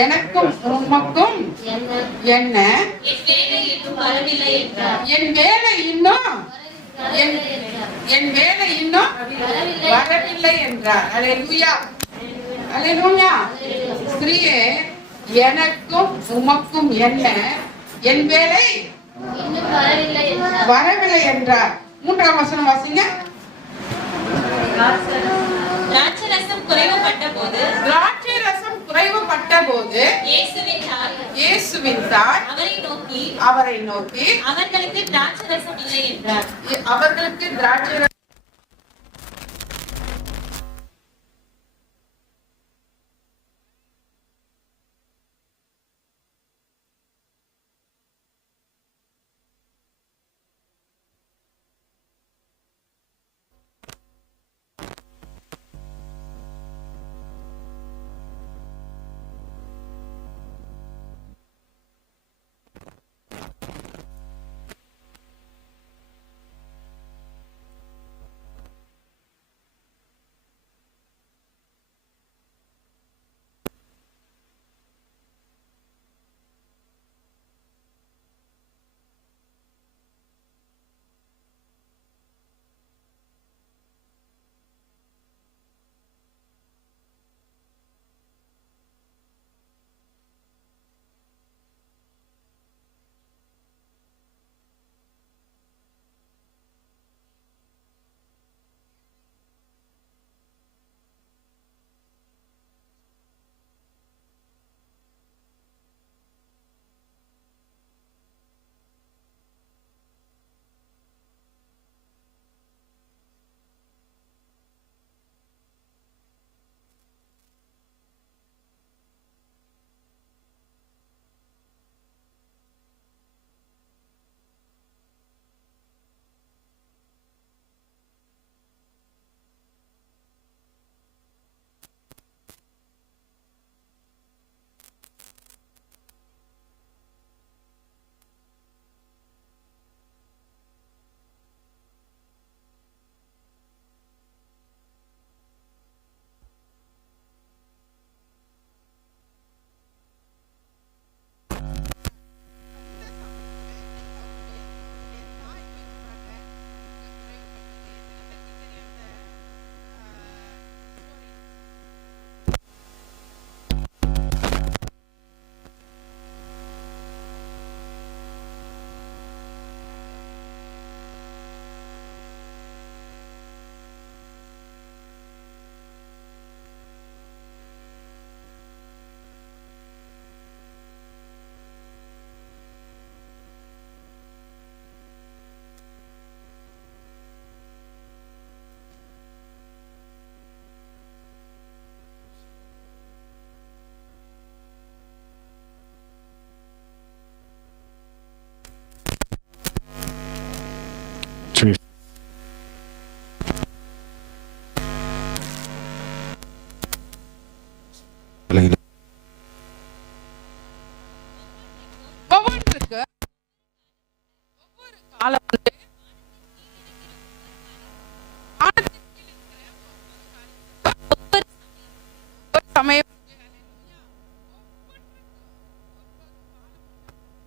எனக்கும் உமக்கும் என்ன, என் வேலை இன்னும் வரவில்லை என்றார். அல்லேலூயா, அல்லேலூயா. ஸ்திரீயே, எனக்கும் உமக்கும் என்ன, என் வேலை வரவில்லை என்றார். 3ஆம் வசனம் வாசிங்க. திராட்சைரசம் குறைவுபட்ட போது இயேசுவின் தாய் அவரை நோக்கி அவர்களுக்கு திராட்சைரசம் இல்லை என்றார். அவர்களுக்கு திராட்சை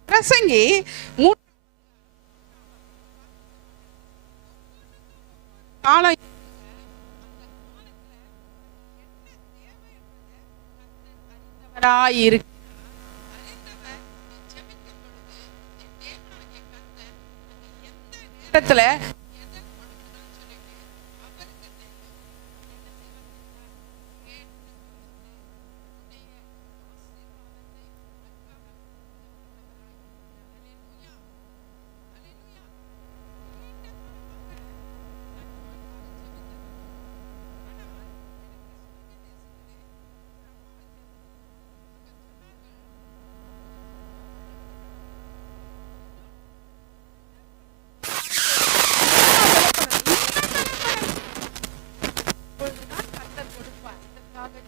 பிரசங்கி காலம் இருக்கு.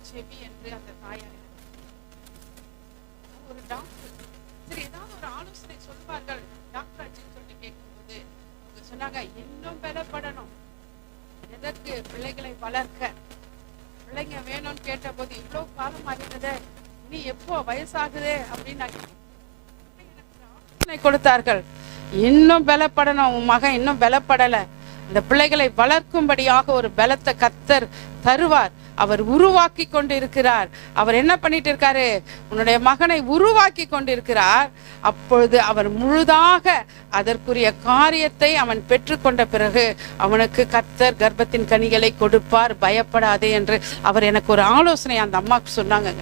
செவி என்று அந்த தாயார் ஒரு டாக்டர் சரி ஏதாவது ஒரு ஆலோசனை சொல்வார்கள் டாக்டர் ஆச்சுன்னு சொல்லி கேட்கும்போது அவங்க சொன்னாங்க, இன்னும் பலப்படணும், எதற்கு பிள்ளைகளை வளர்க்க, பிள்ளைங்க வேணும்னு கேட்ட போது இவ்வளவு காலம் ஆகிறது நீ எப்போ வயசாகுதே அப்படின்னு ஆலோசனை கொடுத்தார்கள். இன்னும் பலப்படணும், உன் மகன் இன்னும் பலப்படலை, இந்த பிள்ளைகளை வளர்க்கும்படியாக ஒரு பலத்தை கர்த்தர் தருவார். அவர் உருவாக்கி கொண்டு இருக்கிறார். அவர் என்ன பண்ணிட்டு இருக்காரு? உன்னுடைய மகனை உருவாக்கி கொண்டு இருக்கிறார். அப்பொழுது அவர் முழுதாக அதற்குரிய காரியத்தை அவன் பெற்றுக்கொண்ட பிறகு அவனுக்கு கர்த்தர் கர்ப்பத்தின் கனிகளை கொடுப்பார், பயப்படாதே என்று அவர் எனக்கு ஒரு ஆலோசனை அந்த அம்மாவுக்கு சொன்னாங்க.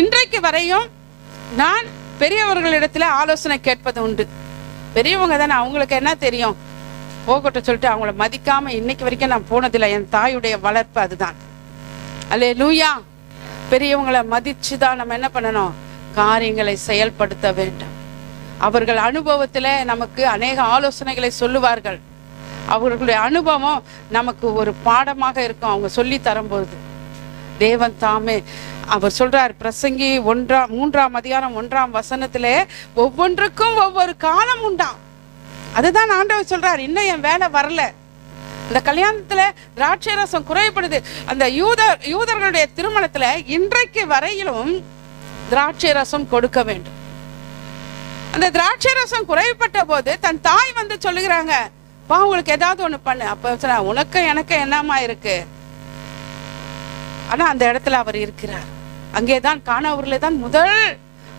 இன்றைக்கு வரையும் நான் பெரியவர்களிடத்துல ஆலோசனை கேட்பது உண்டு. பெரியவங்க தானே, அவங்களுக்கு என்ன தெரியும், போகட்டும் சொல்லிட்டு அவங்கள மதிக்காம இன்னைக்கு வரைக்கும் நான் போனதில்லை. என் தாயுடைய வளர்ப்பு அதுதான். அல்லேலூயா. பெரியவங்களை மதிச்சுதான் நம்ம என்ன பண்ணணும்? காரியங்களை செயல்படுத்த வேண்டும். அவர்கள் அனுபவத்துல நமக்கு அநேக ஆலோசனைகளை சொல்லுவார்கள். அவர்களுடைய அனுபவம் நமக்கு ஒரு பாடமாக இருக்கும். அவங்க சொல்லி தரும்போது தேவன் தாமே அவர் சொல்றார், பிரசங்கி 3ஆம் அதிகாரம் 1ஆம் வசனத்திலே, ஒவ்வொன்றுக்கும் ஒவ்வொரு காலம் உண்டாம். அதுதான் ஆண்டவர் சொல்றார். இன்னும் என் வேலை வரல, இந்த கல்யாணத்துல திராட்சை ரசம் குறைபடுது. அந்த யூதர்களுடைய திருமணத்துல இன்றைக்கு வரையிலும் திராட்சை ரசம் கொடுக்க வேண்டும். அந்த திராட்சை ரசம் குறைபட்ட போது தன் தாய் வந்து சொல்லுகிறாங்க, பா உங்களுக்கு ஏதாவது ஒண்ணு பண்ணு. அப்ப சொன்ன, உனக்கு எனக்கு என்னமா இருக்கு? ஆனா அந்த இடத்துல அவர் இருக்கிறார். அங்கேதான் கானாவூர்ல தான் முதல்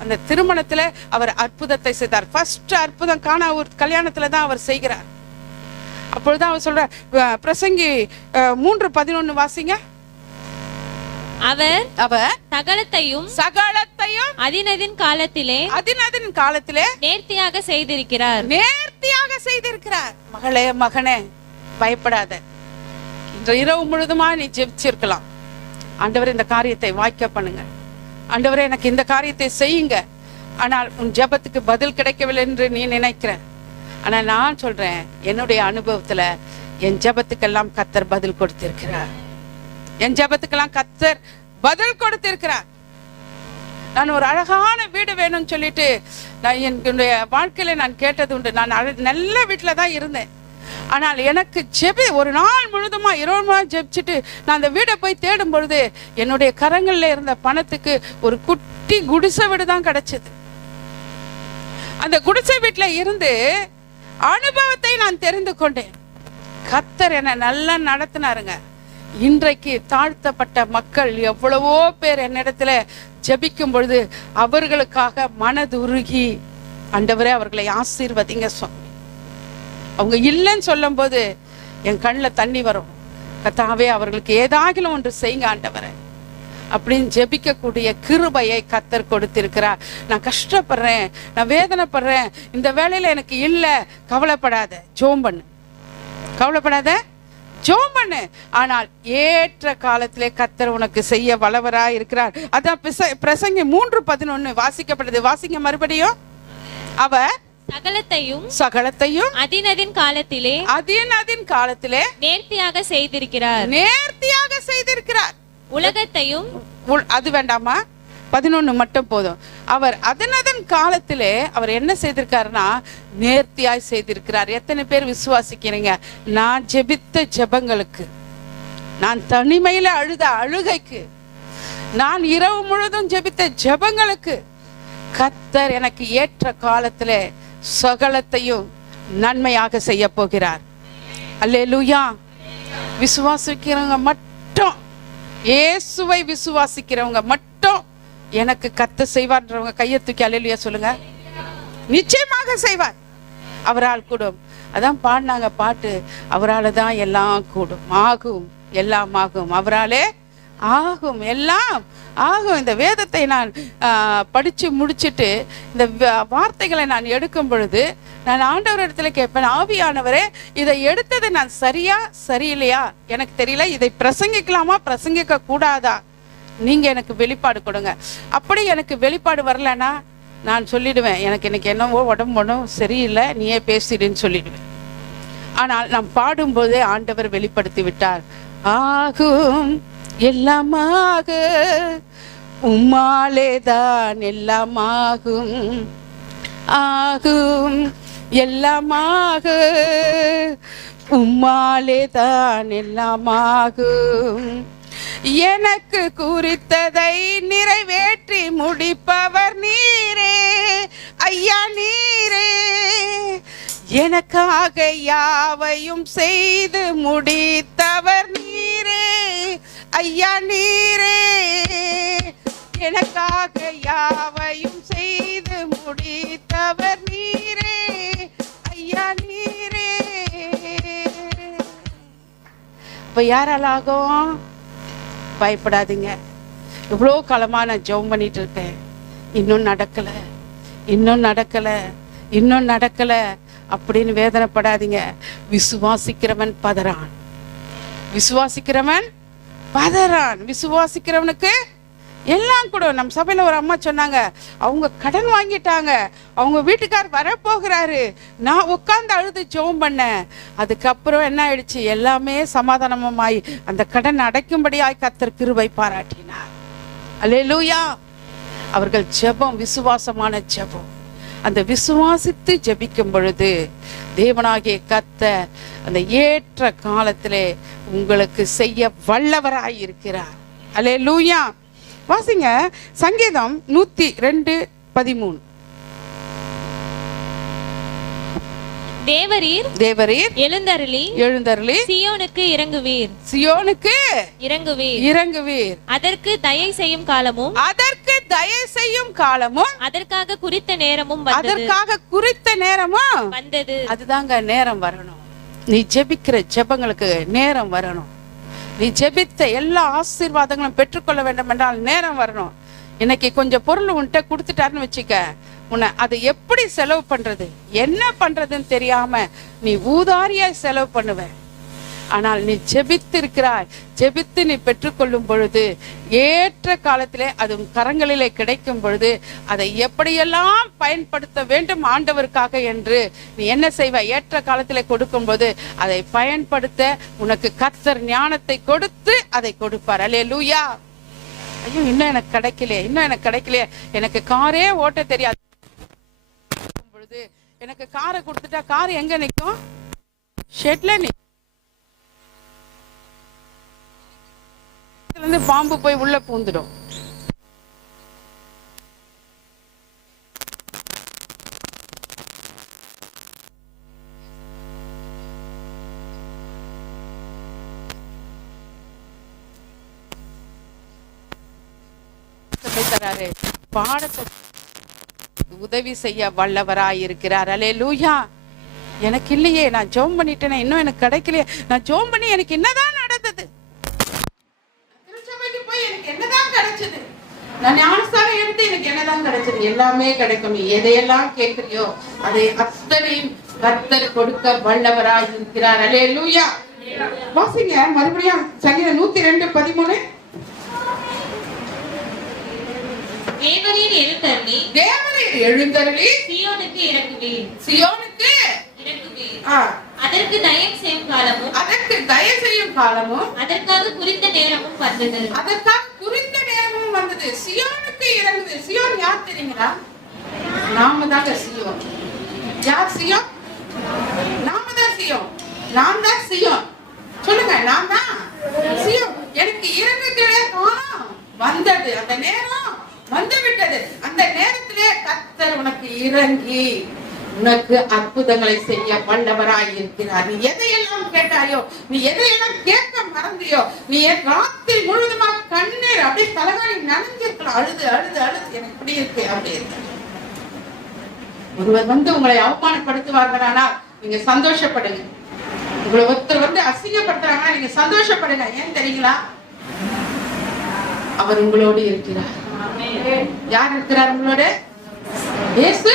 அந்த திருமணத்துல அவர் அற்புதத்தை செய்தார். ஃபர்ஸ்ட் அற்புதம் கானாவூர் கல்யாணத்துல தான் அவர் செய்கிறார். அப்பொழுதுதான் அவர் சொல்ற, பிரசங்கி 3:11 வாசிங்க. அவர் சகலத்தையும் அதினதின் காலத்திலே நேர்த்தியாக செய்திருக்கிறார். மகளே, மகனே, பயப்படாத. இன்று இரவு முழுதுமா நீ ஜெபிச்சிருக்கலாம். ஆண்டவரே இந்த காரியத்தை வாய்க்க பண்ணுங்க, ஆண்டவரே எனக்கு இந்த காரியத்தை செய்யுங்க. ஆனால் உன் ஜெபத்துக்கு பதில் கிடைக்கவில்லை என்று நீ நினைக்கிற. ஆனா நான் சொல்றேன், என்னுடைய அனுபவத்துல என் ஜெபத்துக்கெல்லாம் கர்த்தர் பதில் கொடுத்திருக்கிறார். என் ஜெபத்துக்கெல்லாம் கர்த்தர் பதில் கொடுத்திருக்கிறார். நான் ஒரு அழகான வீடு வேணும்னு சொல்லிட்டு நான் என்னுடைய வாழ்க்கையில நான் கேட்டது உண்டு. நான் நல்ல வீட்டுல தான் இருந்தேன். ஆனால் எனக்கு ஒரு நாள் முழுதுமா இரவு ஜெபிச்சுட்டு நான் அந்த வீடை போய் தேடும் பொழுது என்னுடைய கரங்கள்ல இருந்த பணத்துக்கு ஒரு குட்டி குடிசை வீடு தான் கிடைச்சது. அந்த குடிசை வீட்டுல இருந்து அனுபவத்தை நான் தெரிந்து கொண்டேன். கர்த்தர் என்னை நல்லா நடத்தினாருங்க. இன்றைக்கு தாழ்த்தப்பட்ட மக்கள் எவ்வளவோ பேர் என்னிடத்துல ஜெபிக்கும் பொழுது அவர்களுக்காக மனதுருகி, ஆண்டவரே அவர்களை ஆசீர்வதிங்க சொன்ன. அவங்க இல்லைன்னு சொல்லும் போது என் கண்ணில் தண்ணி வரும். கர்த்தாவே அவர்களுக்கு ஏதாகிலும் ஒன்று செய்யுங்க ஆண்டவரே அப்படின்னு ஜெபிக்கக்கூடிய கிருபையை கர்த்தர் கொடுத்திருக்கிறார். நான் கஷ்டப்படுறேன், நான் வேதனைப்படுறேன், இந்த வேலையில எனக்கு இல்லை, கவலைப்படாத, ஜெபம் பண்ணு. கவலைப்படாத, ஜெபம் பண்ணு. ஆனால் ஏற்ற காலத்திலே கர்த்தர் உனக்கு செய்ய வல்லவரா இருக்கிறார். அதான் பிரசங்கி 3:11 வாசிக்கப்படுது. வாசிங்க மறுபடியும். அவர் சகலத்தையும் அதினதின் காலத்திலே நேர்த்தியாக செய்திருக்கிறார். உலகத்தையும் அது வேண்டாமா, 11 மட்டும் போதும். அவர் அதனதன் காலத்திலே அவர் என்ன செய்திருக்காருன்னா நேர்த்தியாய் செய்திருக்கிறார். எத்தனை பேர் விசுவாசிக்கிறீங்க? நான் ஜெபித்த ஜெபங்களுக்கு, நான் தனிமையில அழுத அழுகைக்கு, நான் இரவு முழுதும் ஜெபித்த ஜெபங்களுக்கு கர்த்தர் எனக்கு ஏற்ற காலத்திலே சகலத்தையும் நன்மையாக செய்ய போகிறார். அல்லேலூயா. விசுவாசிக்கிறவங்க மட்டும், இயேசுவை விசுவாசிக்கிறவங்க மட்டும் எனக்கு கர்த்தர் செய்வார்ன்றவங்க கையை தூக்கி அல்லேலூயா சொல்லுங்க. நிச்சயமாக செய்வார். அவரால் கூடும். அதான் பாடினாங்க பாட்டு, அவரால் தான் எல்லாம் கூடும், ஆகும், எல்லாம் ஆகும், அவராலே ஆகும், எல்லாம் ஆகும். இந்த வேதத்தை நான் படிச்சு முடிச்சுட்டு இந்த வார்த்தைகளை நான் எடுக்கும் பொழுது நான் ஆண்டவர் இடத்துல கேட்பேன், ஆவியானவரே இதை எடுத்தது நான் சரியா சரியில்லையா எனக்கு தெரியல, இதை பிரசங்கிக்கலாமா பிரசங்கிக்க கூடாதா, நீங்க எனக்கு வெளிப்பாடு கொடுங்க. அப்படி எனக்கு வெளிப்பாடு வரலன்னா நான் சொல்லிடுவேன், எனக்கு இன்னைக்கு என்னவோ உடம்பு ஒன்றும் சரியில்லை, நீயே பேசிடுன்னு சொல்லிடுவேன். ஆனால் நான் பாடும்போதே ஆண்டவர் வெளிப்படுத்தி விட்டார். ஆகும், எல்லாமாக, உம்மாலேதான் எல்லாமாகும், ஆகும், எல்லாமாக, உம்மாலேதான் எல்லாமாகும், எனக்கு குறித்ததை நிறைவேற்றி முடிப்பவர் நீரே ஐயா நீரே. எனக்காக யாவையும் செய்து முடித்தவர் நீரே ஐயா நீரே. எனக்காக யாவையும் செய்து முடித்தவர் நீரே ஐயா நீரே. இப்ப யாராலாகும்? பயப்படாதீங்க. இவ்வளோ காலமா நான் ஜெபம் பண்ணிட்டு இருக்கேன், இன்னும் நடக்கல, இன்னும் நடக்கல, இன்னும் நடக்கல அப்படின்னு வேதனைப்படாதீங்க. விசுவாசிக்கிறவன் பதறான், விசுவாசிக்கிறவன் பதறான். விசுவாசிக்கிறவனுக்கு எல்லாம் கூட. நம்ம சபையில ஒரு அம்மா சொன்னாங்க, அவங்க கடன் வாங்கிட்டாங்க, அவங்க வீட்டுக்கார் வரப்போகிறாரு, நான் உட்கார்ந்து அழுது ஜெபம் பண்ணேன். அதுக்கப்புறம் என்ன ஆயிடுச்சு, எல்லாமே சமாதானமாய் அந்த கடன் அடைக்கும்படியாய் கர்த்தர் கிருபை பாராட்டினார். அல்லேலூயா. அவர்கள் ஜெபம் விசுவாசமான ஜெபம். அந்த விசுவாசித்து ஜெபிக்கும் பொழுது தேவனாகிய கர்த்தர் அந்த ஏற்ற காலத்திலே உங்களுக்கு செய்ய வல்லவராய் இருக்கிறார். அல்லேலூயா. வாசிங்க சங்கீதம் 102:13. தேவரீர் தேவரீர் எழுந்தருளி சியோனுக்கு இறங்குவீர், சியோனுக்கு இறங்குவீர், இறங்குவீர். அதற்கு தயை செய்யும் காலமும், அதற்கு தயை செய்யும் காலமும், அதற்காக குறித்த நேரமும் வந்தது, அதற்காக குறித்த நேரமும் வந்தது. அதுதாங்க நேரம் வரணும். நீ ஜெபிக்கிற ஜெபங்களுக்கு நேரம் வரணும். நீ ஜெபித்த எல்லா ஆசீர்வாதங்களும் பெற்றுக்கொள்ள வேண்டும் என்றால் நேரம் வரணும். இன்னைக்கு கொஞ்சம் பொருள் உன்கிட்ட கொடுத்துட்டாருன்னு வச்சுக்க, உன்னை அதை எப்படி செலவு பண்றது என்ன பண்றதுன்னு தெரியாம நீ ஊதாரியாய் செலவு பண்ணுவ. ஆனால் நீ ஜெபித்து இருக்கிறாய், ஜெபித்து நீ பெற்றுக்கொள்ளும் பொழுது ஏற்ற காலத்திலே அது கரங்களிலே கிடைக்கும் பொழுது அதை எப்படியெல்லாம் பயன்படுத்த வேண்டும் ஆண்டவருக்காக என்று நீ என்ன செய்வ, ஏற்ற காலத்திலே கொடுக்கும் போது அதை பயன்படுத்த உனக்கு கர்த்தர் ஞானத்தை கொடுத்து அதை கொடுப்பார். அல்லேலூயா. ஐயோ இன்னும் எனக்கு கிடைக்கலையே, இன்னும் எனக்கு கிடைக்கலையே, எனக்கு காரே ஓட்ட தெரியாது பொழுது எனக்கு காரை கொடுத்துட்டா கார் எங்க நிற்கும்? ஷெட்ல நிற்கும். பாம்பு போய் உள்ள பூந்துடும். பாடத்தை உதவி செய்ய வல்லவராய் இருக்கிறார். அல்லேலூயா. எனக்கு இல்லையே, நான் ஜெபம் பண்ணிட்டேனே, இன்னும் எனக்கு கிடைக்கலையே, நான் ஜெபம் பண்ணி எனக்கு என்னதான் நடந்தது, எனக்கு என்னதான் கிடைச்சது, நான் ஞானஸ்தானம் எடுத்து எனக்கு என்னதான் கிடைச்சது? எல்லாமே கிடைக்கும். நீ எதையெல்லாம் கேட்கிறியோ அதை அத்தனையும் கர்த்தர் கொடுக்க வல்லவராய் இருக்கிறார். அல்லேலூயா. வாசிங்க மறுபடியும் சங்கீதம் 102:13. தேவரீர் எழுந்தருளி சியோனுக்கு இறங்குவீர், சியோனுக்கு இறங்குவீர். அதற்கு தயை செய்யும் காலமும், அதற்கு தயை செய்யும் காலமும், அதற்காக குறித்த நேரமும் வந்தது, அதற்காக குறித்த நேரமும் வந்தது. சியோனுக்கு இறங்குது. சியோன் யார் தெரியுங்களா? நாம தாங்க சியோன். யார் சியோன்? நாம தான் சியோன். நான் தான் சியோன். சொல்லுங்க, நான் தான் சியோன். எனக்கு இறங்குகிற காலம் வந்தது, அந்த நேரம் வந்து விட்டது. அந்த நேரத்திலே கர்த்தர் உனக்கு இறங்கி உனக்கு அற்புதங்களை செய்ய வல்லவராய் இருக்கிறார். நீ எதையெல்லாம் கேட்டாயோ, நீ எதையெல்லாம் கேட்க மறந்தியோ, நீ ராத்திரி முழுதுமா கண்ணீர் அப்படியே தலகாணி நனைஞ்சிருக்கலாம், அழுது அழுது அழுது எனக்கு இப்படி இருக்கு அப்படி இருக்கு. ஒருவர் வந்து உங்களை அவமானப்படுத்துவார்களானா நீங்க சந்தோஷப்படுங்க. உங்களை ஒருத்தர் வந்து அசிங்கப்படுத்துறாங்கன்னா நீங்க சந்தோஷப்படுங்க. ஏன் தெரியுங்களா? அவர் உங்களோடு இருக்கிறார். யார் இருக்கிறார் உங்களோட? இயேசு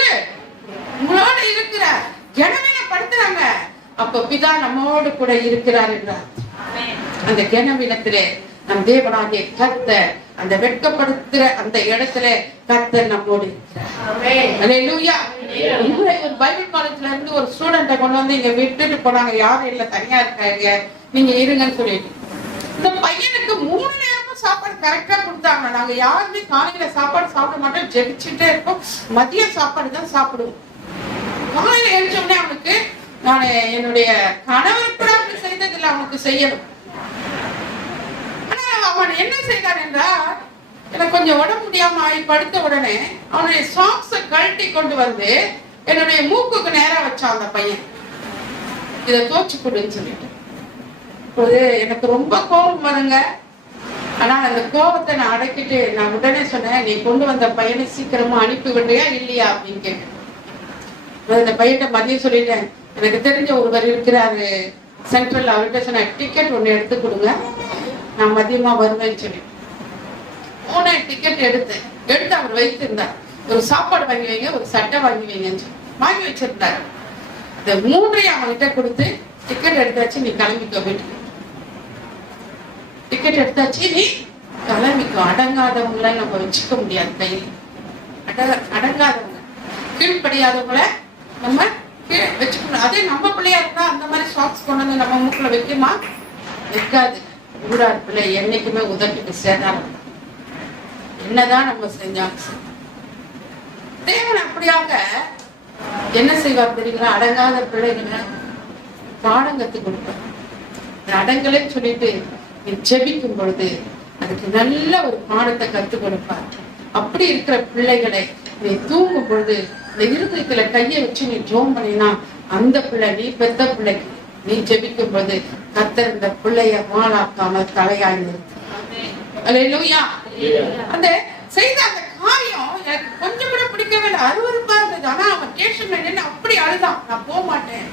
உங்களோடு இருக்கிறார். கனவீனப்படுத்துறாங்க, அப்ப பிதா நம்மோடு கூட இருக்கிறார் என்றார். அந்த கனவீனத்திலே நம் தேவனாகிய கர்த்தர் அந்த வெட்கப்படுத்துற அந்த இடத்துல கர்த்தர் நம்மோடு இருக்கிறார். அல்லேலூயா. ஒரு பைபிள் காலேஜ்ல இருந்து ஒரு ஸ்டூடெண்ட்டை கொண்டு வந்து இங்க விட்டுட்டு போனாங்க. யாரும் இல்ல, தனியா இருக்காங்க, நீங்க இருங்கன்னு சொல்லிட்டு. இந்த பையனுக்கு 3 நேரமும் சாப்பாடு கரெக்டா கொடுத்தாங்க. நாங்க யாருமே காலையில சாப்பாடு சாப்பிட மாட்டோம், ஜெபிச்சுட்டே இருப்போம். மதிய சாப்பாடு தான் சாப்பிடுவோம். காலையில எழுந்த உடனே அவனுக்கு, நான் என்னுடைய கணவர் கூட அப்படி செய்ததில்லை, அவனுக்கு செய்யணும். ஆனா அவ அவன் என்ன செய்தான் என்றால், எனக்கு கொஞ்சம் உடம்பு முடியாம ஆகி படுத்த உடனே அவனுடைய சாக்ஸை கழட்டி கொண்டு வந்து என்னுடைய மூக்குக்கு நேரா வச்சான் அந்த பையன். இதை தோச்சு கொடுன்னு சொல்லிட்டு. இப்போது எனக்கு ரொம்ப கோபம் வருங்க. ஆனா அந்த கோபத்தை நான் அடக்கிட்டு நான் உடனே சொன்னேன், நீ கொண்டு வந்த பையனை சீக்கிரமா அனுப்பி விடுறியா இல்லையா அப்படின்னு கேட்டேன். அந்த பையன்கிட்ட மதியம் சொல்லிட்டேன், எனக்கு தெரிஞ்ச ஒருவர் இருக்கிறாரு சென்ட்ரல், அவர்கிட்ட சொன்ன டிக்கெட் ஒண்ணு எடுத்து கொடுங்க, நான் மதியமா வருவேன்னு சொல்லி போன டிக்கெட் எடுத்து அவர் வைத்திருந்தார். ஒரு சாப்பாடு வாங்கி வைங்க, ஒரு சட்டை வாங்கி வைங்கன்னு சொல்லி வாங்கி வச்சிருந்தாரு. இந்த மூன்றையும் அவன்கிட்ட கொடுத்து டிக்கெட் எடுத்தாச்சு, நீ கிளம்பிக்கோ வீட்டுக்கு. டிக்கெட் எடுத்தாச்சு, நீ கிளம்பிக்கோ. அடங்காதவங்களை நம்ம வச்சுக்க முடியாது கையில். அடங்காதவங்க, கீழ்படியாதவங்களை நம்ம வச்சுக்கணும். அதே நம்ம பிள்ளையா இருந்தா அந்த மாதிரி சாக்ஸ் கொண்டு வந்து நம்ம மூக்குல வைக்குமா? வைக்காது. ஊரார் பிள்ளை என்னைக்குமே உதவிட்டு சேதாரம். என்னதான் நம்ம செஞ்சாங்க. தேவன் அப்படியாக என்ன செய்வார் தெரியுங்களா? அடங்காத பிள்ளைகளை பாடம் கத்து கொடுப்பார். அடங்கலே சொல்லிட்டு நீ ஜெபிக்கும் பொழுது அதுக்கு நல்ல ஒரு பாடத்தை கத்து கொடுப்பார். அப்படி இருக்கிற பிள்ளைகளை நீ தூங்கும் பொழுது இந்த இருதயத்துல கையை வச்சு நீ ஜோம் பண்ணினா, அந்த பிள்ளை நீ பெத்த பிள்ளைக்கு நீ ஜெபிக்கும் பொழுது கர்த்தர் இந்த பிள்ளைய மாலாக்காம தலையாய் நிறுத்து. அல்லேலூயா. அந்த செய்த அந்த காரியம் எனக்கு கொஞ்சம் கூட பிடிக்கவே இல்லை, அருவருப்பா இருந்தது. ஆனா அவன் கேஷன் என்ன அப்படி அழுதான், நான் போக மாட்டேன்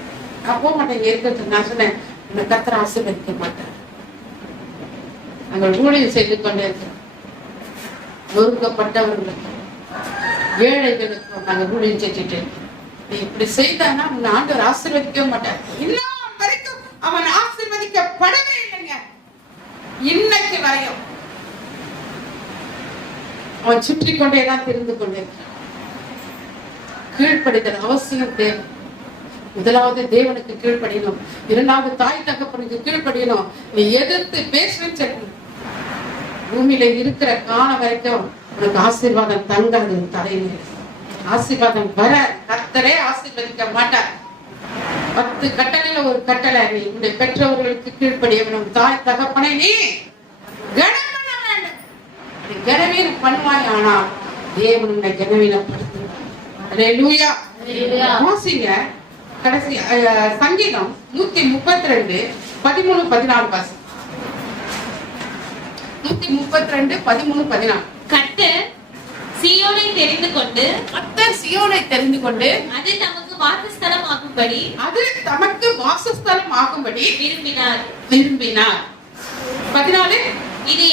இங்க இருக்கிறது. நான் சொன்னேன், இந்த கர்த்தர் ஆசீர்வதிக்க மாட்டேன். நாங்கள் ஊழியம் செய்து கொண்டே இருக்கிறோம். ஒதுக்கப்பட்டவர்களுக்கு, ஏழைகளுக்கும் நாங்கள் ஊழியம் செஞ்சுட்டு, நீ இப்படி செய்தானா உன் ஆண்டவர் ஆசீர்வதிக்கவே மாட்டார். இன்னும் வரைக்கும் அவன் ஆசீர்வதிக்கப்படவே இல்லைங்க. இன்னைக்கு வரையும் அவன் சுற்றி கொண்டேதான் தெரிந்து கொண்டிருக்கிறான். கீழ்ப்படிதல் அவசியம் தேவை. முதலாவது தேவனுக்கு கீழ்ப்படியணும், இரண்டாவது தாய் தகப்பனுக்கு கீழ்ப்படியணும். நீ எதிர்த்து பேசுவேன்னு சொல்லணும். பூமியில இருக்கிற காலம் வரைக்கும் உனக்கு ஆசீர்வாதம் தங்காது. தலையில ஆசீர்வாதம் வர கர்த்தரே ஆசீர்வதிக்க மாட்டார். 10 கட்டளையில ஒரு கட்டளை, நீ உன்னுடைய பெற்றோர்களுக்கு கீழ்ப்படிய வேணும். தாய் தகப்பனை நீ கனம் பண்ண வேண்டும். கனவீனம் பண்ணுவாய், ஆனால் தேவன் உன்னை கனவீனப்படுத்துவார். அல்லேலூயா. வாசிங்க கடைசி சங்கீதம் 132 13 14 வாசி. 132 13 14. கர்த்தர் சீயோனை தெரிந்து கொண்டு அது தமக்கு வாசஸ்தலம் ஆகும்படி விரும்பினார். 14 இது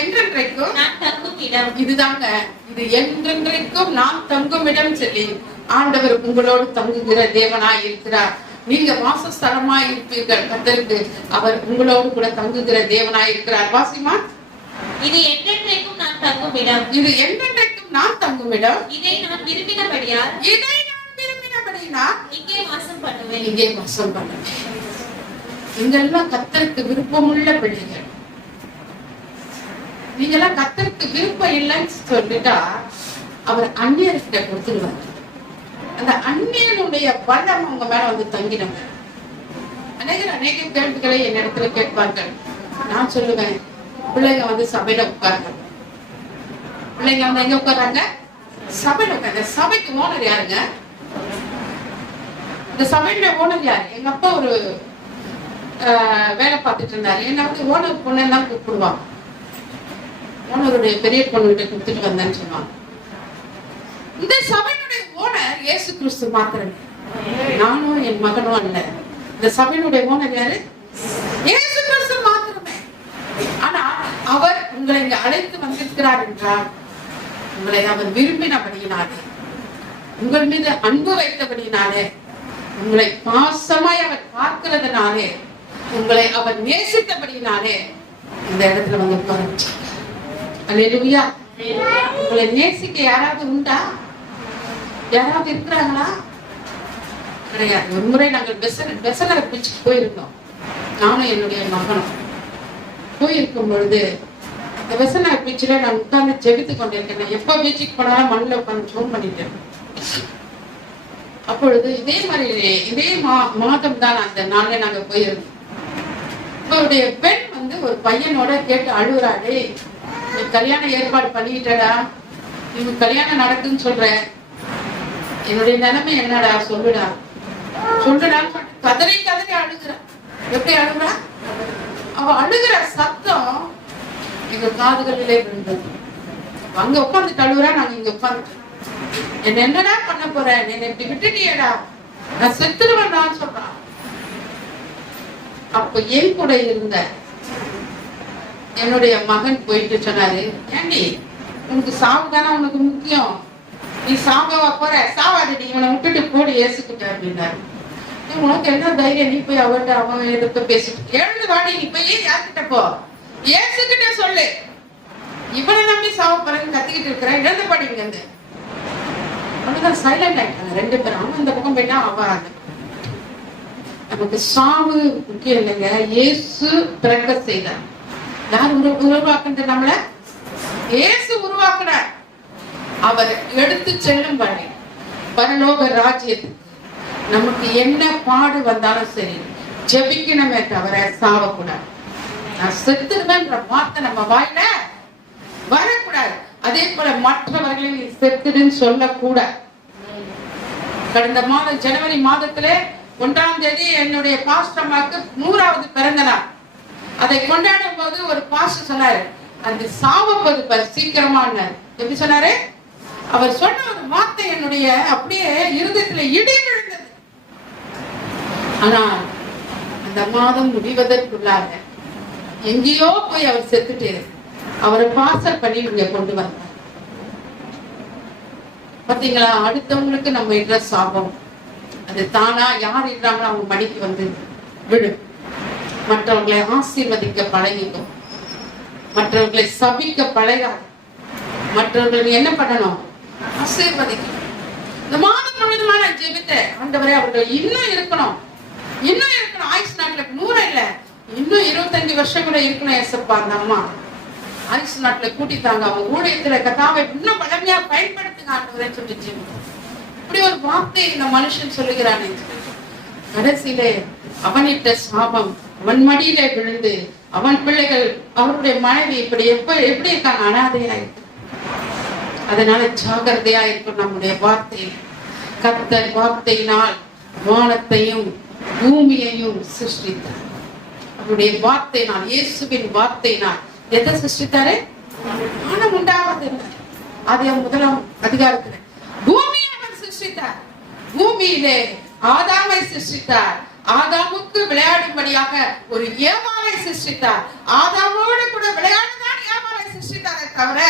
என்றென்றைக்கும் நான் தங்கும் இடம். இதுதாங்க, இது என்றென்றைக்கும் நான் தங்கும் இடம் சொல்லி ஆண்டவர் உங்களோடு தங்குகிற தேவனாய் இருக்கிறார். நீங்க வாசஸ்தலமாய் இருப்பீர்கள் கர்த்தருக்கு. அவர் உங்களோடு கூட தங்குகிற தேவனாய் இருக்கிறார். வாசிமா. இது என்றென்றைக்கும் நான் தங்கும் இடம். இதை நான் விரும்பினபடியால் இங்கே வாசம் பண்ணுவேன். நீங்கெல்லாம் கர்த்தருக்கு விருப்பமுள்ள பிள்ளைகள். நீங்கெல்லாம் கர்த்தருக்கு விருப்பம் இல்லைன்னு சொல்லிட்டா அவர் அந்நியர்கிட்ட கொடுத்துடுவார். அந்த அந்நியனுடைய பலம் உங்க மேல வந்து தங்கினவங்க. அநேக கேள்விகளை என் இடத்துல கேட்பார்கள். நான் சொல்லுவேன், பிள்ளைங்க வந்து சபையில உட்காருங்க. பிள்ளைங்க வந்து எங்க உட்கார்றாங்க? சபையில உட்காருங்க. சபைக்கு ஓனர் யாருங்க? இந்த சபையுடைய ஓனர் யாரு? எங்க அப்பா ஒரு வேலை பார்த்துட்டு இருந்தாரு. என்ன வந்து ஓனர் பொண்ணெல்லாம் கூப்பிடுவாங்க. ஓனருடைய பெரிய பொண்ணுகிட்ட கொடுத்துட்டு வந்தேன்னு சொல்லுவாங்க. இந்த சபையினுடைய ஓனர் இயேசு கிறிஸ்து மாத்திரமே. நானும் என் மகனும் அல்ல. இந்த சபையினுடைய ஓனர் யாரு? இயேசு கிறிஸ்து மாத்திரமே. ஆனா அவர் உங்களை இங்க அழைத்து வந்திருக்கிறார் என்றால் உங்களை அவர் விரும்பினபடியினாலே, உங்கள் மீது அன்பு வைத்தபடியினாலே, உங்களை பாசமாய் அவர் பார்க்கிறதுனாலே, உங்களை அவர் நேசித்தபடியினாலே இந்த இடத்துல வந்து உட்கார்ந்து. அல்லேலூயா. உங்களை நேசிக்க யாராவது உண்டா? யாராவது இருக்கிறாங்களா? கிடையாது. ஒரு முறை நாங்கள் பெசனரை பீச்சுக்கு போயிருந்தோம். நானும் என்னுடைய மகனும் போயிருக்கும் பொழுது இந்த பெசனரை பீச்சில நான் உட்கார்ந்து ஜெபித்து கொண்டிருக்கேன். எப்ப பீச்சுக்கு போனாலும் மண்ணில் உட்கார்ந்து ஜோம் பண்ணிட்டேன். அப்பொழுது இதே மாதம் தான் அந்த நாள்ல நாங்க போயிருந்தோம். அவருடைய பெண் வந்து வந்து ஒரு பையனோட கேட்டு அழுகுறாடே, நீ கல்யாணம் ஏற்பாடு பண்ணிட்டடா, இவங்க கல்யாணம் நடக்குன்னு சொல்ற, என்னுடைய நிலைமை என்னடா சொல்லுடா சொல்லுடான்னு சொல்லிட்டு கதறி கதறி அழுகுறா. எப்படி அழுகுறா? அவ அழுகுற சத்தம் எங்க காதுகளிலே விழுந்தது. அங்க உட்காந்துட்டு அழுகுறா, நாங்க இங்க உட்காந்துட்டு என்ன என்னடா பண்ண போற, என்ன இப்படி விட்டுட்டியடா, நான் செத்துருவேன்டான்னு சொல்றான். அப்ப என் கூட இருந்த என்னுடைய மகன் போயிட்டு சொன்னாரு, ஏண்டி உனக்கு சாவு தானே உனக்கு முக்கியம், நீ சாவா போற, சாவாடி இவனை விட்டுட்டு போடி ஏசுக்கிட்ட அப்படின்னாரு. உனக்கு என்ன தைரியம், நீ போய் அவர்கிட்ட அவன் எடுத்து பேசிட்டு எழுந்து வாடி, நீ போய் யார்கிட்ட போ, ஏசுக்கிட்ட சொல்லு, இவனை நம்பி சாவ போறேன்னு கத்திக்கிட்டு இருக்கிறேன், எழுந்து பாடி இங்க இருந்து. அவ்வளவுதான் சைலண்ட் ஆயிட்டாங்க ரெண்டு பேரும். அவன் இந்த பக்கம் போயிட்டா, அவன் நமக்கு சாவு முக்கியம் இல்லைங்க, இயேசு பிறக்க செய்தார். யார் உருவாக்குறது? நம்மள இயேசு உருவாக்குறார். அவர் எடுத்து செல்லும் வரை பரலோக ராஜ்யத்துக்கு நமக்கு என்ன பாடு வந்தாலும் சரி ஜெபிக்கணுமே தவிர சாவக்கூடாது. நான் செத்துடுவேன்ற வார்த்தை நம்ம வாயில வரக்கூடாது. அதே போல மற்றவர்களை நீ செத்துடுன்னு சொல்லக்கூடாது. கடந்த மாதம் ஜனவரி மாதத்திலே 1ஆம் தேதி என்னுடைய பாஸ்டர் அம்மாவுக்கு 100வது பிறந்த நாள். அதை கொண்டாடும் போது ஒரு பாஸ்டர் சொன்னாரு, அந்த சாவப்பது சீக்கிரமா. எப்படி சொன்னாரு? அவர் சொன்ன ஒரு வார்த்தை என்னுடைய அப்படியே இருதயத்துல இடி விழுந்தது. ஆனால் அந்த மாதம் முடிவதற்குள்ளாக எங்கேயோ போய் அவர் செத்துட்டு அவரை பாசல் பண்ணி இங்க கொண்டு வந்தார். பாத்தீங்களா? அடுத்தவங்களுக்கு நம்ம இடுற சாபம் அது தானா யார் இல்லாம அவங்க மடிக்கு வந்து விடும். மற்றவர்களை ஆசீர்வதிக்க பழகிக்கும், மற்றவர்களை சபிக்க பழகாது. மற்றவர்கள் என்ன பண்ணணும்? ஆசீர்வதிக்கணும். இந்த மாதம் முழுவதுமான ஜெபித்த ஆண்டவரே அவர்கள் இன்னும் இருக்கணும், இன்னும் இருக்கணும். ஆயுஷ் நாட்டுல 100 இல்ல, இன்னும் 25 வருஷம் கூட இருக்கணும். ஏசப்பா, அந்த அம்மா ஆயுஷ் நாட்டுல கூட்டித்தாங்க, அவங்க ஊழியத்துல கதாவை இன்னும் பழமையா பயன்படுத்துங்க ஆண்டவரே சொல்லிச்சு. இப்படி ஒரு வார்த்தை இந்த மனுஷன் சொல்லுகிறானே. கடைசியிலே அவனிட்ட சாபம் அவன் மடியிலே விழுந்து அவன் பிள்ளைகள் அவருடைய மனைவி இப்படி எப்படி இருக்காங்க? அனாதையா இருக்கு. அதனால ஜாகிரதையா இருக்கும் நம்முடைய வார்த்தை. கர்த்தர் வார்த்தையினால் வானத்தையும் பூமியையும் சிருஷ்டித்தார். அவருடைய வார்த்தையினால், இயேசுவின் வார்த்தையினால் எதை சிருஷ்டித்தாரு? வானம் உண்டாவது. அது 1ஆம் அதிகாரத்துல பூமியை அவர் சிருஷ்டித்தார். பூமியிலே ஆதாமை சிருஷ்டித்தார். ஆதாமுக்கு விளையாடும்படியாக ஒரு ஏவாளை சிருஷ்டித்தார். ஆதாமோடு கூட விளையாடுதான் ஏவாளை சிருஷ்டித்தாரே தவிர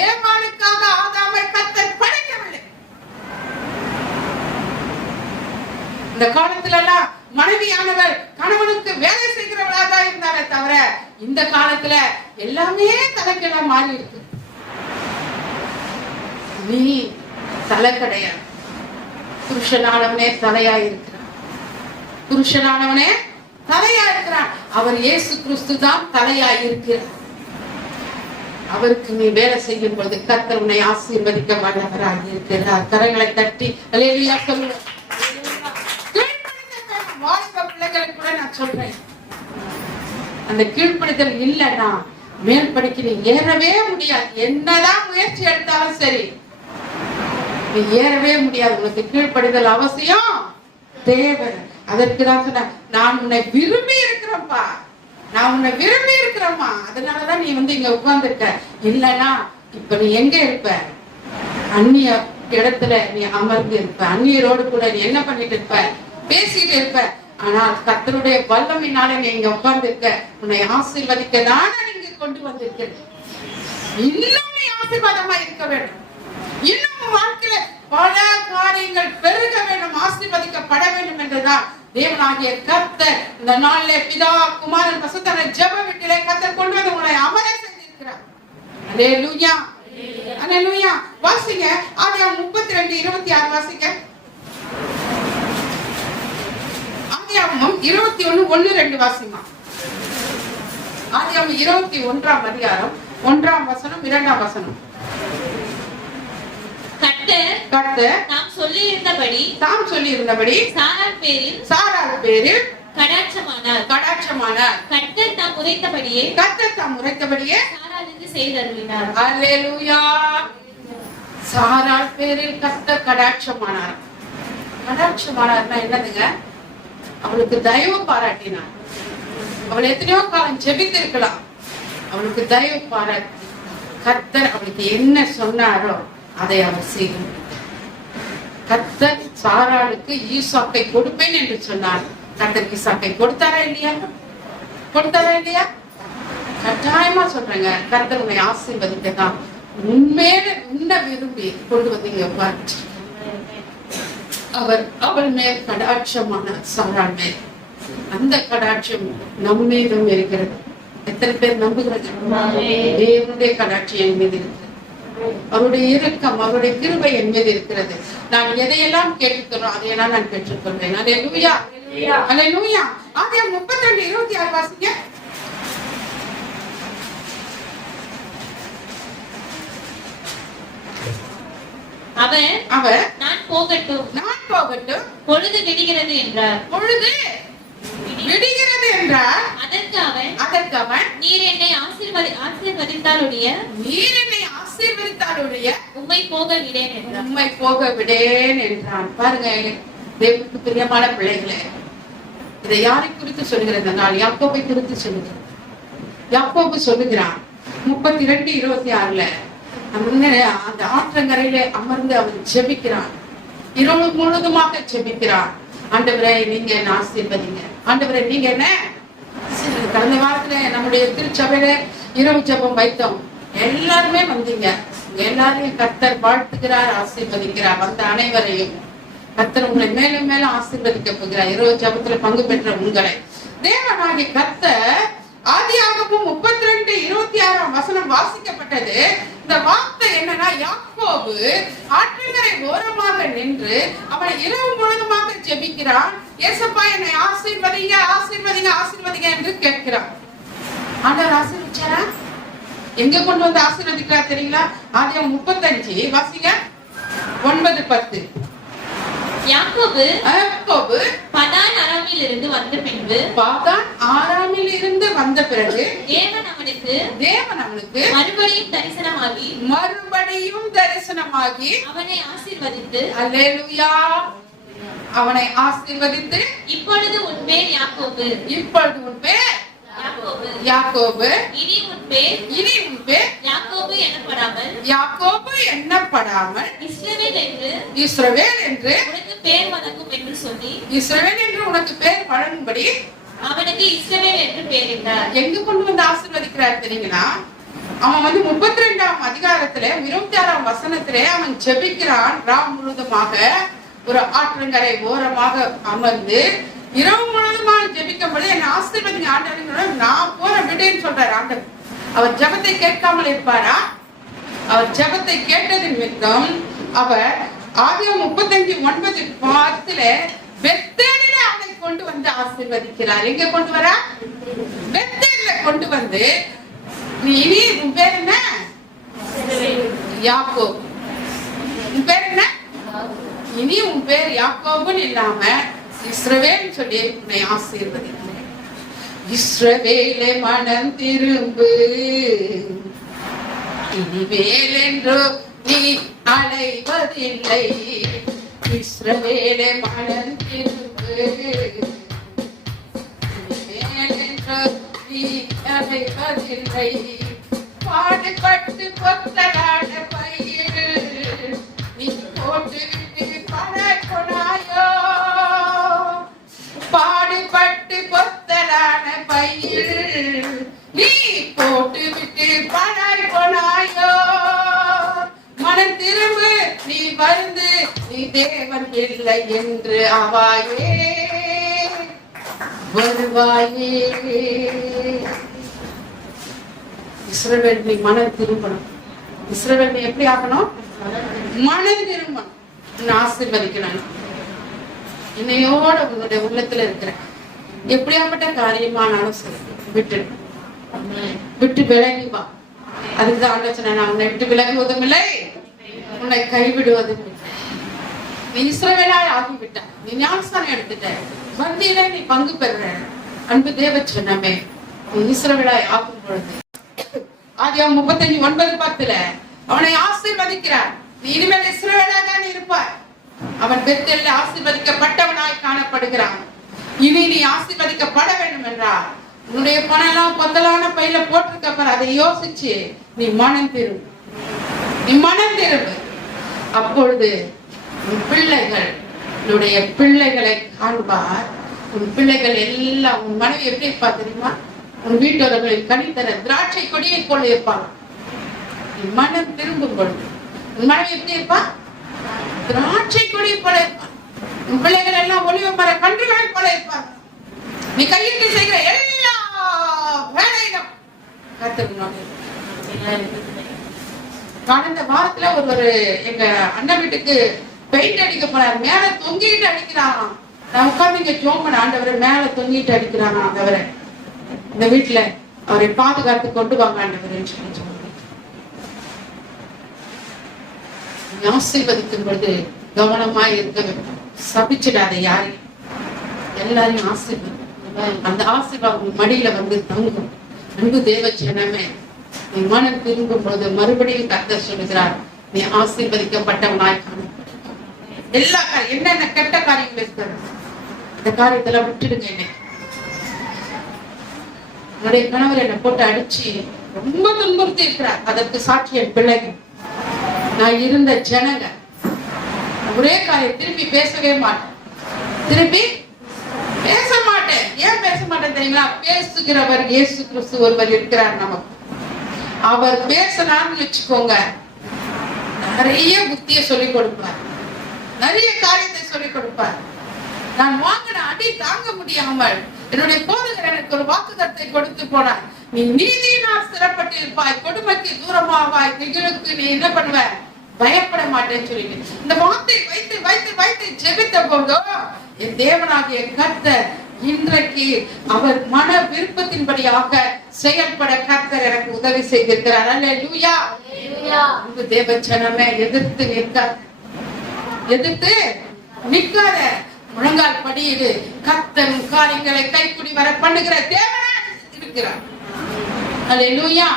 ஏவாளுக்காக ஆதாமை கர்த்தர் படைக்கவில்லை. இந்த காலத்துல எல்லாம் மனைவியானவர் கணவனுக்கு வேலை செய்கிறவளாதான் இருந்தாரே தவிர இந்த காலத்துல எல்லாமே தலைக்கெல்லாம் மாறி இருக்கு. நீ தலை கிடையாது, புருஷனானவனே தலையா இருக்கிறான். புருஷனானவனே தலையா இருக்கிறான். அவர் இயேசு கிறிஸ்து தான் தலையா இருக்கிறார். அவருக்கு நீ வேலை செய்யும் பொழுது கர்த்தர் உன்னை ஆசீர்வதிக்க வல்லவராக இருக்கிறார். கரங்களை தட்டி அல்லேலூயா சொல்லுங்க. வாலிப பிள்ளைகளுக்கு கூட நான் சொல்றேன், அந்த கீழ்ப்படுத்தல் இல்லைன்னா மேல் படிக்க நீ ஏறவே முடியாது. என்னதான் முயற்சி எடுத்தாலும் சரி நீ ஏறவே முடியாது. உனக்கு கீழ்ப்படுதல் அவசியம், தேவை. அதற்குதான் சொன்ன, நான் உன்னை விரும்பி இருக்கிறப்பா, நான் உன்னை விரும்பி இருக்கிறம்மா, அதனாலதான் நீ வந்து இங்க உட்கார்ந்து இருக்க. இல்லைன்னா இப்ப நீ எங்க இருப்ப? அந்நிய இடத்துல நீ அமர்ந்து இருப்ப. அந்நியரோடு கூட நீ என்ன பண்ணிட்டு இருப்ப? பேசிட்டு இருப்ப. ஆனால் கர்த்தருடைய வல்லமையினால நீ இங்க உட்கார்ந்து இருக்க. உன்னை ஆசீர்வதிக்க தானே நீங்க கொண்டு வந்திருக்க. இன்னும் நீ ஆசீர்வாதமா இருக்க வேண்டும். இன்னும் வாழ்க்கையில பல காரியங்கள் பெருக வேண்டும், ஆசீர்வதிக்கப்பட வேண்டும் என்றுதான் தேவனாகிய கர்த்தர் இந்த நாளிலே பிதா குமாரன் பரிசுத்த ஜெப வீட்டிலே கர்த்தர் கொண்டு வந்து உங்களை அமர செய்திருக்கிறார். அல்லேலூயா, அல்லேலூயா. வாசிங்க ஆதியாகமம் 32:26 வாசிங்க. ஆதியாகமம் 21:1-2 வாசிமா. ஆதியாகமம் 21ஆம் அதிகாரம் 1ஆம் வசனம் 2ஆம் வசனம். கர்த்தர் தாம் சொல்லி இருந்தபடி சாராள் பேரில் கடாட்சமானார். கர்த்தர் தாம் உரைத்தபடியே சாராளுக்கு செய்தருளினார். அல்லேலூயா. சாராள் பேரில் கர்த்தர் கடாட்சமானார். கடாட்சமானார்னா என்னதுங்க? அவளுக்கு தயவு பாராட்டினார். அவள் எத்தனையோ காலம் ஜெபித்திருக்கலாம். அவளுக்கு தயவு பாராட்டி கர்த்தர் அவளுக்கு என்ன சொன்னாரோ அதை அவர் செய்தார். கர்த்தர் சாராளுக்கு ஈசாக்கை கொடுப்பேன் என்று சொன்னார். கர்த்தர் ஈசாக்கை கொடுத்தாரா இல்லையா? கட்டாயமா சொல்றேங்க, கர்த்தர் உன்னை ஆசீர்வதிக்கதான் உண்மையில உன்னை விரும்பி கொண்டு வந்தீங்க பாரு. அவள் மேல் கடாட்சமான சாராள் மேல் அந்த கடாட்சம் நம் மீதும் இருக்கிறது. எத்தனை பேர் நம்புகிறது? தேவனுடைய கடாட்சி என் மீது இருக்கிறது. அவருடைய இரக்கம், அவருடைய கிருபை என் மீது இருக்கிறது. நான் எதையெல்லாம் கேட்டுக்கிறோம் அதையெல்லாம் நான் பெற்றுக்கொள்வேன். அல்லேலூயா, அல்லேலூயா. ஆதியாகமம் 32:26 வாசிங்க. அவர் நான் போகட்டும் பொழுது விடுகிறது என்றார். அதற்கு அவன் நீர் என்னை ஆசீர்வதித்தாலுடைய உம்மை போக விடேன் என்றான். பாருங்க தேவனுக்கு பிரியமான பிள்ளைகளே, இதை யாரை குறித்து சொல்லுகிறது என்றால் யாக்கோபை குறித்து சொல்லுகிறது. யாக்கோபு சொல்லுகிறான் 32:26 அந்த ஆற்றங்கரையில அமர்ந்து அவன் ஜெபிக்கிறான். இரவு முழுதுமாக ஜெபிக்கிறான். ஆண்டவரே நீங்க என்ன ஆசீர்வதிங்க, ஆண்டவரே நீங்க என்ன. கடந்த வாரத்துல நம்முடைய திருச்சபையில இரவு ஜெபம் வைத்தோம். எல்லாருமே வந்தீங்க. எல்லாரையும் கர்த்தர் வாழ்த்துகிறார், ஆசீர்வதிக்கிறார். வந்த அனைவரையும் கர்த்தர் உங்களை மேலும் மேலும் ஆசீர்வதிக்க போகிறார். இரவு ஜெபத்துல பங்கு பெற்ற உங்களை தேவனாகிய கர்த்தர் ஆதியாகமம் 32:26 வாசிக்கப்பட்டது. இந்த வார்த்தை என்னன்னா, யாக்கோபு ஆற்றங்கரை ஓரமாக நின்று அவனை இரவு முழுதுமாக ஜெபிக்கிறான். ஏசப்பா என்னை ஆசீர்வதிங்க, ஆசீர்வதிங்க, ஆசீர்வதிங்க என்று கேட்கிறான். ஆண்டவர் ஆசீர்வதிச்சாரா? எங்க கொண்டு வந்து ஆசீர்வதிக்கிறார் தெரியுங்களா? ஆதியாகமம் 35 வாசிங்க 9-10. யாக்கோபு பதான் ஆராமிலிருந்து வந்த பிறகு தேவன் அவனுக்கு மறுபடியும் தரிசனமாகி அவனை ஆசீர்வதித்து, அல்லேலூயா, அவனை ஆசீர்வதித்து இப்பொழுது உன் பேர் யாக்கோபு, யாக்கோபு, இனி உன் பேர் யாக்கோபு எண்ணப்படாமல் இஸ்ரவேல் என்று உனக்கு பேர் வழங்கும் என்று சொல்லி, இஸ்ரவேல் என்று உனக்கு பேர் வழங்கும்படி அவனுக்கு இஸ்ரவேல் என்று பெயரிட்டார். எங்க கொண்டு வந்து ஆசீர்வதிக்கிறார் தெரியுங்களா? அவன் 32ஆம் அதிகாரத்துல 26ஆம் வசனத்திலே அவன் ஜெபிக்கிறான். ராம் முழுதுமாக ஒரு ஆற்றங்கரை ஓரமாக அமர்ந்து இரவு முழுதுமாக ஜெபிக்கும் பொழுது என்ன ஆசீர்வதிங்க ஆண்டவரே, நான் போற விடுன்னு சொல்றாரு ஆண்டவர். அவர் ஜெபத்தை கேட்காமல் இருப்பாரா? அவர் ஜெபத்தை கேட்டது நிமித்தம் அவர் ஆதியாகமம் 35:9 பெத்தேலிலே அவனை கொண்டு வந்து ஆசீர்வதிக்கிறார். எங்க கொண்டு வர? பெத்தேலில கொண்டு வந்து, நீ இனி உன் பேர் என்ன? யாக்கோபு. உன் பேர் என்ன? இனி உன் பேர் யாக்கோபுன்னு இல்லாம இஸ்ரவேல் சொல்லி உன்னை ஆசீர்வதிக்கிறேன். இஸ்ரவேலே மனம் திரும்பு, இனிமேல் என்று நீ அலைவதில்லை. இஸ்ரவேலே மனம் திரும்பு, இனிமேல் என்று நீ அலைவதில்லை. பாடுபட்டு பொத்தலான பையில் நீ போட்டு விட்டு பணக்கொடாயோ. பாடுபட்டு பொத்தலான பையில் நீ போட்டு விட்டு பணக்கொடாயோ. மனம் திரும்பு, நீ வந்து நீ தேவன் இல்லை என்று ஆவாயே, வருவாயே. இஸ்ரவேல் நீ மனம் திரும்பணும். இஸ்ரவேல் நீ எப்படி ஆகணும்? மனம் திரும்பணும். ஆசீர்வதிக்கணும். இன்னையோட உங்களுடைய உள்ளத்துல இருக்கிற எப்படியாப்பட்ட காரியமானாலும் சரி விட்டு விலகி வா. அதுக்குதான் ஆலோசனை, நான் உன்னை விட்டு விலகுவதும் இல்லை, உன்னை கைவிடுவதும் இல்லை. நீ இஸ்ரவேலாய் ஆகிவிட்ட, நீ ஞானஸ்தானம் எடுத்துட்ட, பந்தியில நீ பங்கு பெறுற. அன்பு தேவ ஜனமே, நீ இஸ்ரவேலாய் ஆகும் பொழுது ஆதியாகமம் 35:9-10 அவனை ஆசீர்வதிக்கிறார். நீ இனிமேல் இஸ்ரவேலா தான் இருப்பாய். அவன் பெத்தேலில் ஆசீர்வதிக்கப்பட்டவனாய் காணப்படுகிறான். இனி நீ ஆசீர்வதிக்கப்பட வேண்டும் என்றால் உன்னுடைய பணம் எல்லாம் பொந்தலான பையில போட்டிருக்க, அதை யோசிச்சு நீ மனம் திரும்பு. நீ மனம் திரும்பு. அப்பொழுது உன் பிள்ளைகள், உன்னுடைய பிள்ளைகளை காண்பார். உன் பிள்ளைகள் எல்லாம், உன் மனைவி எப்படி இருப்பா தெரியுமா? உன் வீட்டோரர்களில் கனித்தர திராட்சை கொடியை போல இருப்பாங்க. நீ மனம் திரும்பும் பொழுது உன் மனைவி எப்படி இருப்பா? திராட்சை கொடியை போல இருப்பான். உன் பிள்ளைகள் எல்லாம் ஒளிவ மர கன்றுகளை போல இருப்பாங்க. நீ கையிட்டு செய்கிற எல்லா வேலையிலும் கர்த்தர். கடந்த வாரத்துல ஒரு எங்க அண்ணன் வீட்டுக்கு பெயிண்ட் அடிக்க போறாரு. மேல தொங்கிட்டு அடிக்கிறாராம். நான் உட்கார்ந்து இங்க ஜோமன், ஆண்டவரை மேல தொங்கிட்டு அடிக்கிறாங்க. ஆண்டவரை இந்த வீட்டுல அவரை பாதுகாத்து கொண்டு வாங்க ஆண்டவரேன்னு சொல்லி ஆசீர்வதிக்கும் பொழுது கவனமா இருக்க வேண்டும். சபிச்சிடாத யாரையும், எல்லாரையும் ஆசீர்வதி. அந்த ஆசீர்வாதம் மடியில வந்து தங்கும். அன்பு தேவ ஜனமே, நீ மனம் திரும்பும் பொழுது மறுபடியும் கர்த்தர் சொல்லுகிறார், நீ ஆசீர்வதிக்கப்பட்டவனாய் காணப்படும். எல்லா என்னென்ன கெட்ட காரியங்கள் இருக்கிறது இந்த காரியத்தெல்லாம் விட்டுடுங்க. என்னுடைய கணவர் என்னை போட்டு அடிச்சு ரொம்ப துன்புறுத்தி இருக்கிறார். அதற்கு சாட்சி என் பிள்ளைகள், நான் இருந்த ஜனங்க. ஒரே காரியம், திருப்பி பேசவே மாட்டேன். திருப்பி பேச மாட்டேன். ஏன் பேச மாட்டேன் தெரியுங்களா? பேசுகிறவர் இயேசு கிறிஸ்து ஒருவர் இருக்கிறார் நமக்கு. அவர் பேசலாம்னு வச்சுக்கோங்க, நிறைய புத்திய சொல்லிக் கொடுப்பார், நிறைய காரியத்தை சொல்லிக் கொடுப்பார். நான் வாங்கின அடி தாங்க முடியாமல் என்னுடைய போதகர் எனக்கு ஒரு வாக்குத்தத்தை கொடுத்து போனார். நீ நீதியினால் சிறப்பட்டு இருப்பாய், கொடுமைக்கு தூரமாவாய், திகிலுக்கு நீ என்ன பண்ணுவ? பயப்பட மாட்டேன்னு சொல்லிட்டு இந்த வார்த்தை வைத்து வைத்து வைத்து ஜெபித்த போதோ என் தேவனாகிய கர்த்தர் இன்றைக்கு அவர் மன விருப்பத்தின்படியாக செயல்பட கர்த்தர் எனக்கு உதவி செய்திருக்கிறார். அல்லேலூயா. இந்த தேவ ஜனமே, எதிர்த்து நிற்காத, முழங்கால் படியிடு. கர்த்தர் காரியங்களை கைக்குடி வர பண்ணுகிற தேவனாய் இருக்கிறார். அல்லேலூயா.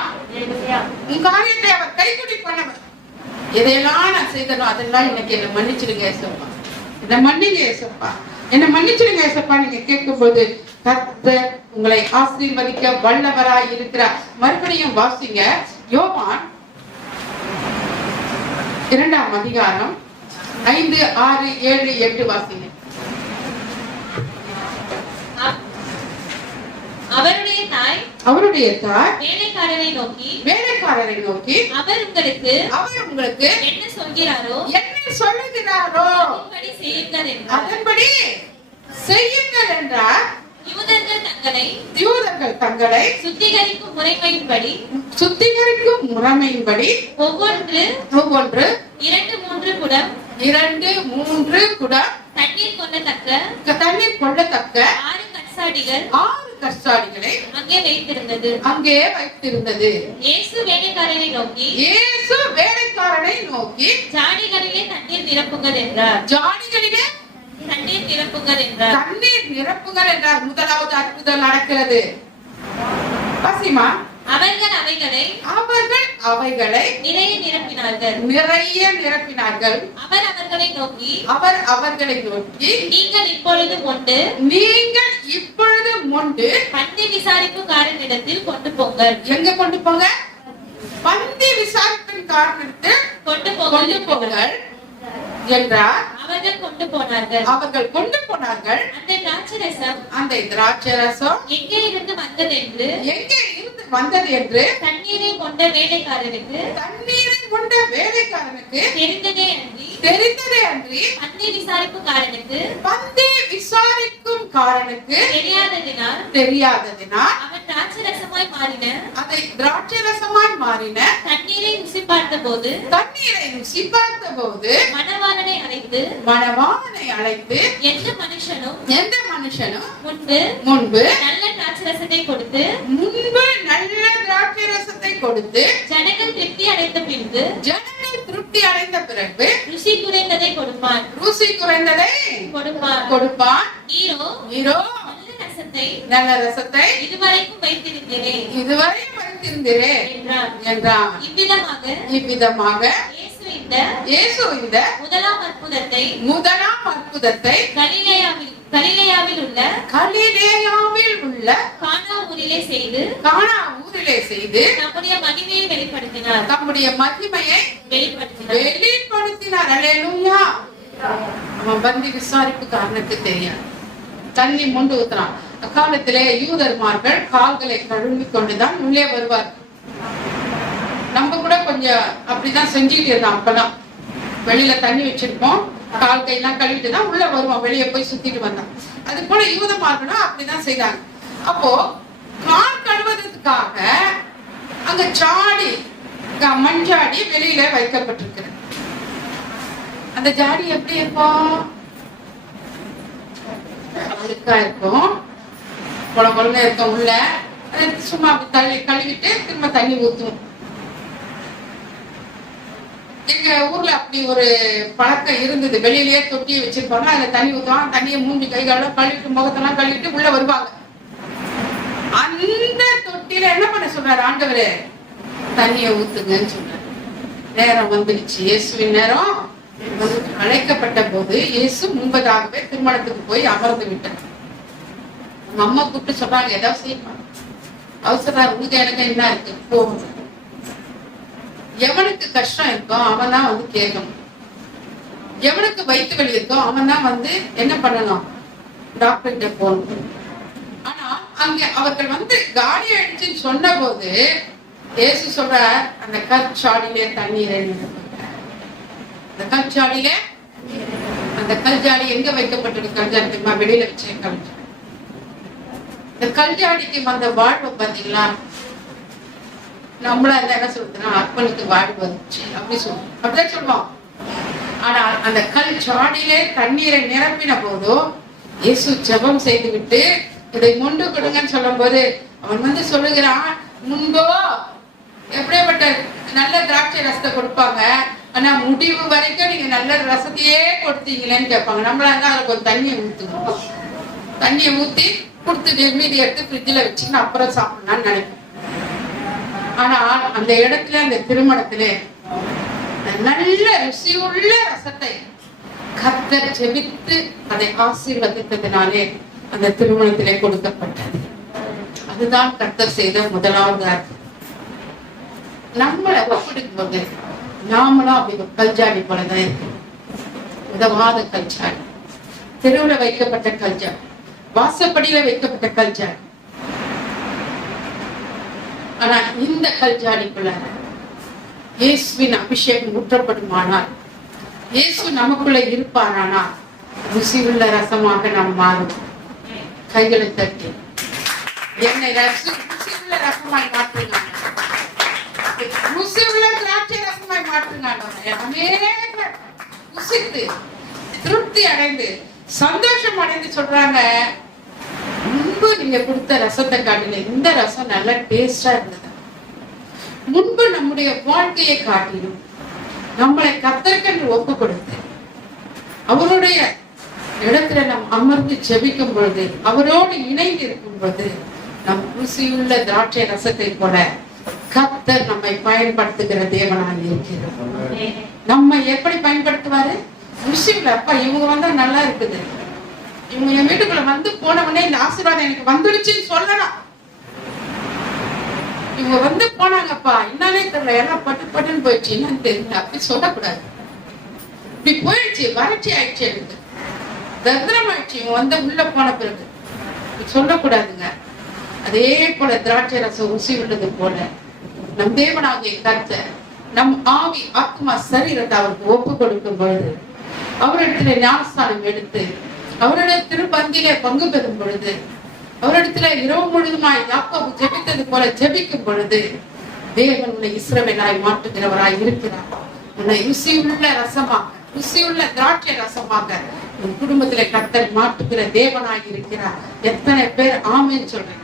உன் காரியத்தை அவர் கைக்குடி பண்ணவர். எதையெல்லாம் நான் செய்தனோ அதெல்லாம் இன்னைக்கு என்ன மன்னிச்சிடுங்க ஏசப்பா, என்ன மன்னிங்க ஏசப்பா, என்ன மன்னிச்சிடுங்க ஏசப்பா நீங்க கேட்கும் போது கர்த்தர் உங்களை ஆசீர்வதிக்க வல்லவராய் இருக்கிறார். மறுபடியும் வாசிங்க, யோவான் 2ஆம் அதிகாரம் 5, 6, 7, 8 வாசிங்க. அவருடைய தாய் வேலைக்காரரை நோக்கி அவர் உங்களுக்கு என்ன சொல்லுகிறாரோ அதன்படி செய்யுங்கள் என்றார். யூதர்கள் தங்களை சுத்திகரிக்கும் முறைமையின்படி ஒவ்வொன்று 2-3 குடம் தண்ணீர் கொள்ளத்தக்க 6 கற்சாடிகளை அங்கே வைத்திருந்தது. இயேசு வேலைக்காரனை நோக்கி ஜாடிகளிலே தண்ணீர் நிரப்புங்கள் என்றார். முதலாவது அற்புதம் நடக்கிறது. பசிமா அவர்கள் அவைகளை நிறைய நிரப்பினார்கள். அவர் அவர்களை நோக்கி நீங்கள் இப்பொழுது மொண்டு பந்தி விசாரிப்புக்காரனிடத்தில் கொண்டு போங்கள். எங்க கொண்டு போங்க? பந்தி விசாரிப்பின் காரணத்தில் கொண்டு போங்கள் என்றார். அவர்கள் கொண்டு போனார்கள். அந்த திராட்சரசம் எங்கே இருந்து வந்தது என்று தண்ணீரை கொண்ட வேலைக்காரனுக்கு தெரிந்ததே அன்றி பந்தி விசாரிக்கும் காரனுக்கு தெரியாததினால் அவன் திராட்சரசமா ரசமாய் மாறின அதை திராட்சை ரசமாய் மாறின தண்ணீரை ருசி பார்த்தபோது தண்ணீரை ருசி பார்த்தபோது மணவாளனை அழைத்து மணவாளனை அழைத்து எந்த மனுஷனும் முன்பு நல்ல திராட்சரசத்தை கொடுத்து ஜனங்கள் திருப்தி அடைந்த பிறகு ருசி குறைந்ததை கொடுப்பான். நீரோ நல்ல ரசத்தை இதுவரைக்கும் வைத்திருக்கிறேன் என்றார். இவ்விதமாக இயேசு இந்த முதலாம் அற்புதத்தை கலிலேயாவில் உள்ள கானா ஊரிலே செய்து தம்முடைய மகிமையை வெளிப்படுத்தினார். அல்லேலூயா. அவன் வந்து விசாரிப்பு காரணத்துக்கு தெரியாது, தண்ணி மொண்டு ஊத்துறான். அக்காலத்திலே யூதர்மார்கள் கால்களை கழுவி கொண்டுதான் உள்ளே வருவார். நம்ம கூட கொஞ்சம் அப்படிதான் செஞ்சுட்டு இருந்தோம். அப்பெல்லாம் வெளியில தண்ணி வச்சிருப்போம், கால் கையெல்லாம் கழுவிட்டு தான் உள்ள வருவோம், வெளியே போய் சுத்திட்டு வந்தோம். அது போல யூதர்மார்களும் அப்படிதான் செய்தாங்க. அப்போ கால் கழுவுறதுக்காக அங்க சாடி, மண்சாடி வெளியில வைக்கப்பட்டிருக்கிறது. அந்த ஜாடி எப்படி இருக்கும்? அழுக்கா இருக்கும், குழம்புல இருக்கும். உள்ள சும்மா கழுவிட்டு திரும்ப தண்ணி ஊத்துவோம். எங்க ஊர்ல அப்படி ஒரு பழக்கம் இருந்தது. வெளியிலேயே தொட்டியை வச்சிருப்பாங்க, அதுல தண்ணி ஊத்துவாங்க. தண்ணியை மூஞ்சி கைகால கழுவிட்டு முகத்தெல்லாம் கழுவிட்டு உள்ள வருவாங்க. அந்த தொட்டியில என்ன பண்ண சொல்றாரு ஆண்டவரே? தண்ணியை ஊத்துங்கன்னு சொன்னாரு. நேரம் வந்துடுச்சு, இயேசுவின் நேரம் அழைக்கப்பட்ட போது இயேசு முன்பதாகவே திருமணத்துக்கு போய் அமர்ந்து விட்டார். உங்க அம்மா கூப்பிட்டு சொல்றாங்க, ஏதாவது செய்யணும், அவசரம், உங்களுக்கு எனக்கு என்ன இருக்கு, போகணும். எவனுக்கு கஷ்டம் இருக்கோ அவன் தான் வந்து கேட்கணும். எவனுக்கு வயிற்று வலி இருக்கோ அவன் தான் வந்து என்ன பண்ணணும், டாக்டர் கிட்ட போகணும். ஆனா அங்க அவர்கள் வந்து காடி அடிச்சுன்னு சொன்ன போது இயேசு சொல்ற, அந்த கற்சாடியிலே தண்ணீரை, அந்த கற்சாடியில, அந்த கல்ஜாடி எங்க வைக்கப்பட்டிருக்கு? கல்ஜாடி தெரியுமா? வெளியில வச்ச கல்ஜாடி. இந்த கல்ஜாடிக்கு வந்த வாழ்வு பாத்தீங்களா? நம்மள என்ன சொல்றதுன்னா, அப்பனுக்கு வாழ்வு வந்துச்சு அப்படி சொல்லுவோம், அப்படிதான் சொல்லுவோம். ஆனா அந்த கல்ஜாடியிலே தண்ணீரை நிரப்பின போதும் இயேசு ஜெபம் செய்து விட்டு இதை மொண்டு கொடுங்கன்னு சொல்லும் போது அவன் வந்து சொல்லுகிறான், முன்போ எப்படிப்பட்ட நல்ல திராட்சை ரசத்தை கொடுப்பாங்க, ஆனா முடிவு வரைக்கும் நீங்க நல்ல ரசத்தையே கொடுத்தீங்களேன்னு கேட்பாங்க. நம்மளா இருந்தா அதுல கொஞ்சம் தண்ணியை ஊத்துவோம், தண்ணியை ஊத்தி கொடுத்துட்டு மீதி எடுத்து ஃப்ரிட்ஜில் வச்சுன்னு அப்புறம் சாப்பிடலாம்னு நினைப்போம். ஆனா அந்த இடத்துல, அந்த திருமணத்துல நல்ல ருசியுள்ள ரசத்தை கர்த்தர் ஜெபித்து அதை ஆசீர்வதித்ததினாலே அந்த திருமணத்திலே கொடுக்கப்பட்டது. அதுதான் கர்த்தர் செய்த முதலாவது அர்த்தம். நம்மளை ஒப்பிடும் போது நாமளும் அப்படி கல்ஜாடி போலதான் இருக்கு. உதவாத கல்ஜாடி, தெருவில் வைக்கப்பட்ட கல்ஜாடி, வாசப்படியில வைக்கப்பட்ட கல்ஜாடி. ஆனா இந்த கல்ஜாடிக்குள்ள இயேசுவின் அபிஷேகம் ஊற்றப்படுமானால், இயேசு நமக்குள்ள இருப்பாரானால் ருசியுள்ள ரசமாக நாம் மாறுவோம். கைகளை தட்டி என்னை ருசியுள்ள ரசமாய் மாற்றுங்க, ருசியுள்ள திராட்சை ரசமாய் மாற்றுங்க. ருசித்து திருப்தி அடைந்து சந்தோஷம் அடைந்து சொல்றாங்க, முன்பு நீங்க கொடுத்த ரசத்தை காட்டில இந்த ரசம் நல்ல டேஸ்டா இருந்தது. முன்பு நம்முடைய வாழ்க்கையை காட்டிலும் நம்மளை கர்த்தருக்கு ஒப்பு கொடுத்து அவருடைய இடத்துல நாம் அமர்ந்து ஜெபிக்கும் பொழுது, அவரோடு இணைந்து இருக்கும் பொழுது, நம் ருசியுள்ள திராட்சை ரசத்தை போல கர்த்தர் நம்மை பயன்படுத்துகிற தேவனாக இருக்கிறார். நம்ம எப்படி பயன்படுத்துவாரு? ருசியுள்ள, அப்பா இவங்க வந்தா நல்லா இருக்குது, இவங்க என் வீட்டுக்குள்ள வந்து போனவனே இந்த ஆசீர்வாதம் எனக்கு வந்துடுச்சுன்னு சொல்லலாம். இவங்க வந்து போனாங்கப்பா, என்னாலே தெரியல, எல்லாம் பட்டு பட்டுன்னு போயிடுச்சு, என்னன்னு தெரியல, அப்படி சொல்லக்கூடாது. இப்படி போயிடுச்சு, வறட்சி ஆயிடுச்சு, எனக்கு தந்திரம் ஆயிடுச்சு, இவங்க வந்து உள்ள போன பிறகு சொல்லக்கூடாதுங்க. அதே போல திராட்சை ரசம் ருசி உள்ளது போல நம் தேவனாகிய கர்த்தர் நம் ஆவி, ஆத்மா, சரீரத்தை அவருக்கு ஒப்பு கொடுக்கும் பொழுது, அவரிடத்துல ஞானஸ்தானம் எடுத்து அவருடைய திருப்பந்திலே பங்கு பெறும் பொழுது அவரிடத்துல இரவு முழுதுமாய் யாக்கோபு ஜெபித்தது போல ஜெபிக்கும் பொழுது தேவன் உன்னை இஸ்ரவேலாய் மாற்றுகிறவராய் இருக்கிறார். உன்னை ருசியுள்ள ரசமாக, ருசியுள்ள திராட்சை ரசமாக உன் குடும்பத்திலே கர்த்தர் மாற்றுகிற தேவனாய் இருக்கிறார். எத்தனை பேர் ஆமென் சொல்றேன்?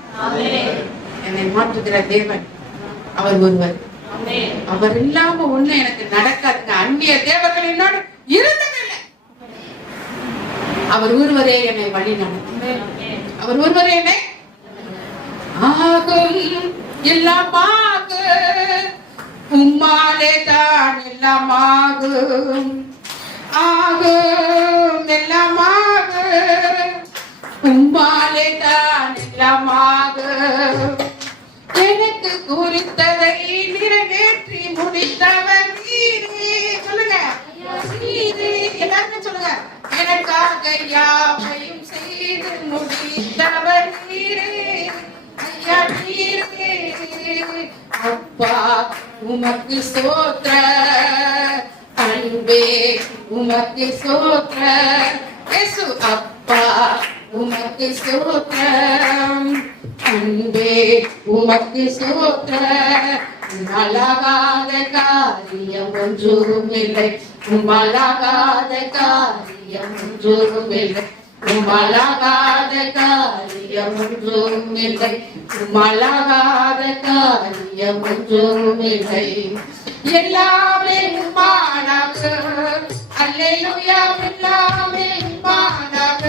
என்னை மாற்றுகிற தேவன் அவர் ஒருவர். அவர் இல்லாம ஒண்ணு எனக்கு நடக்காதுங்க. அந்நிய தேவர்கள் என்னோடு இருந்ததில்லை. அவர் ஒருவரே என்னை வழி நடத்தி, அவர் ஒருவரே என்னை ஆகும் எல்லாமாக, உம்மாலே தான் எல்லாமாகும், ஆகும் எல்லாமாக, உம்மாலே தான் எல்லாமாகும். எனக்கு குறித்ததை நிறைவேற்றி முடித்தவர் நீரே. சொல்லுங்க, நீரே. எல்லாருமே சொல்லுங்க, எனக்காக யாவையும் செய்து முடித்தவர் நீரே. ஐயா நீரே. அப்பா உமக்கு ஸ்தோத்திர, அன்பே உமக்கு ஸ்தோத்திர. இயேசு அப்பா உமக்கு ஸ்தோத்திரம், அன்பே உமக்கு ஸ்தோத்திரம். உம்மழகாத காரியம் ஒன்றுமில்லை, உம்மழகாத காரியம் ஒன்றுமில்லை, உம்மழகாத காரியம் ஒன்றுமில்லை, உம்மழகாத காரியம் ஒன்றுமில்லை. எல்லாமே உம்மானாக, அல்லேலூயா. எல்லாமே உம்மானாக,